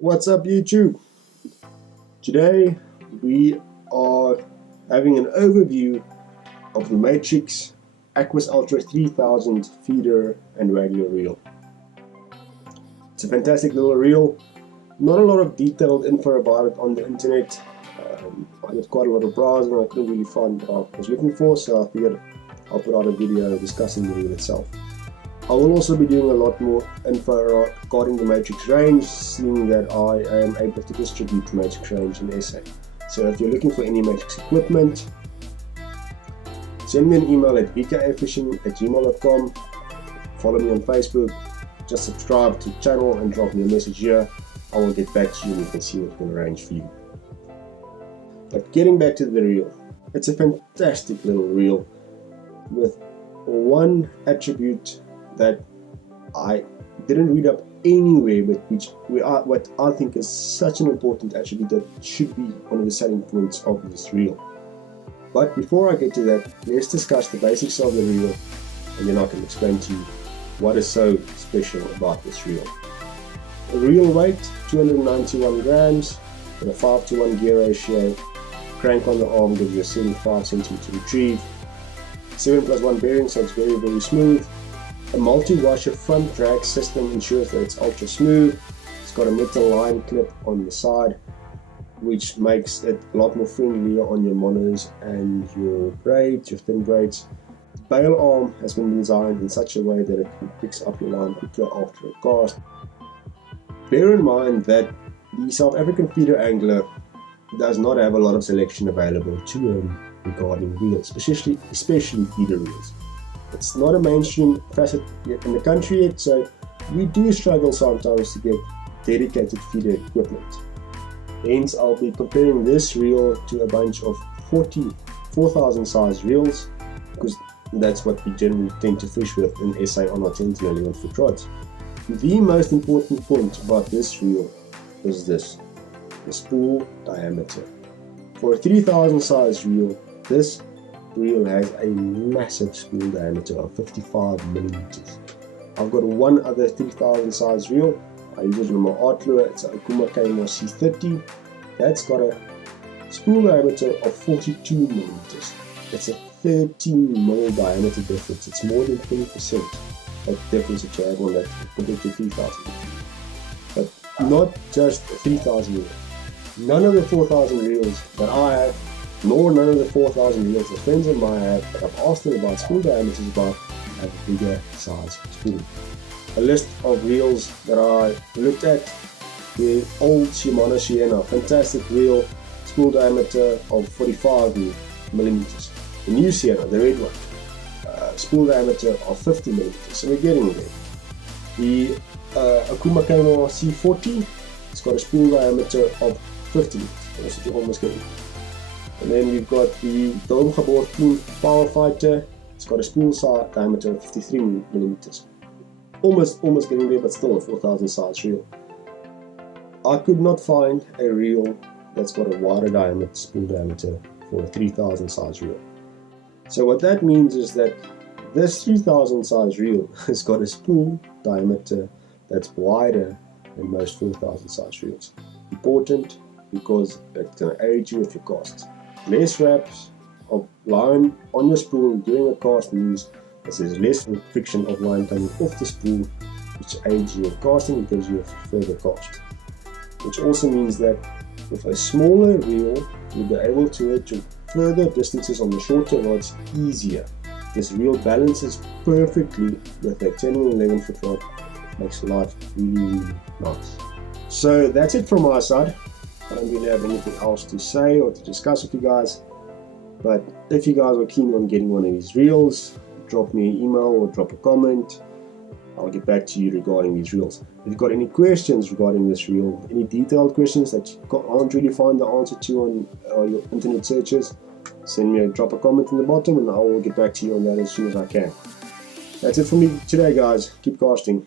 What's up, YouTube? Today we are having an overview of the Matrix Aquos Ultra 3000 feeder and wagler reel. It's a fantastic little reel. Not a lot of detailed info about it on the internet. I did quite a lot of browsing and I couldn't really find what I was looking for, so I figured I'll put out a video discussing the reel itself. I will also be doing a lot more info regarding the Matrix range, seeing that I am able to distribute the Matrix range in SA. So if you're looking for any Matrix equipment, send me an email at vkafishing@gmail.com, follow me on Facebook, just subscribe to the channel and drop me a message here. I will get back to you and you can see what I can arrange for you. But getting back to the reel, it's a fantastic little reel with one attribute that I didn't read up anywhere, but what I think is such an important attribute that should be one of the selling points of this reel. But before I get to that, let's discuss the basics of the reel, and then I can explain to you what is so special about this reel. The reel weight, 291 grams, with a 5:1 gear ratio. Crank on the arm gives you a 75 centimeter retrieve. 7+1 bearing, so it's very, very smooth. A multi-washer front drag system ensures that it's ultra smooth. It's got a metal line clip on the side, which makes it a lot more friendlier on your monos and your braids, your thin braids. The bail arm has been designed in such a way that it picks up your line quicker after a cast. Bear in mind that the South African feeder angler does not have a lot of selection available to him regarding reels, especially feeder reels. It's not a mainstream facet yet in the country yet, so we do struggle sometimes to get dedicated feeder equipment. Hence, I'll be comparing this reel to a bunch of 4,000 size reels, because that's what we generally tend to fish with in SA on our 10 to 11 foot rods. The most important point about this reel is this: the spool diameter. For a 3000 size reel, this reel has a massive spool diameter of 55 millimeters. I've got one other 3000 size reel. I use it on my art lure. It's a Untitled C30. That's got a spool diameter of 42 millimeters. It's a 13 mil diameter difference. It's more than 20% of difference that you have on that compared to 3000. But not just 3000 reels. None of the 4000 reels that I have, nor none of the 4,000 reels that friends of mine have that I've asked them about spool diameters about, have a bigger size spool. A list of reels that I looked at: the old Shimano Sienna, fantastic reel, spool diameter of 45 millimeters. The new Sienna, the red one, spool diameter of 50 millimeters. So we're getting there. The Akuma Kamo C40, it's got a spool diameter of 50 millimeters. So you're almost getting. And then we've got the Omgeboord Team Power Fighter. It's got a spool diameter of 53 millimeters. Almost getting there, but still a 4,000 size reel. I could not find a reel that's got a wider diameter, spool diameter for a 3000 size reel. So what that means is that this 3000 size reel has got a spool diameter that's wider than most 4000 size reels. Important, because it's going to aid you with your casts. Less wraps of line on your spool during a cast means that there's less friction of line coming off the spool, which aids you with casting and gives you a further cast. Which also means that with a smaller reel, you'll be able to hit your further distances on the shorter rods easier. This reel balances perfectly with a 10 and 11 foot rod, makes life really nice. So that's it from my side. I don't really have anything else to say or to discuss with you guys, but if you guys are keen on getting one of these reels, drop me an email or drop a comment. I'll get back to you regarding these reels. If you've got any questions regarding this reel, any detailed questions that you can't really find the answer to on your internet searches, drop a comment in the bottom and I will get back to you on that as soon as I can. That's it for me today, guys. Keep casting.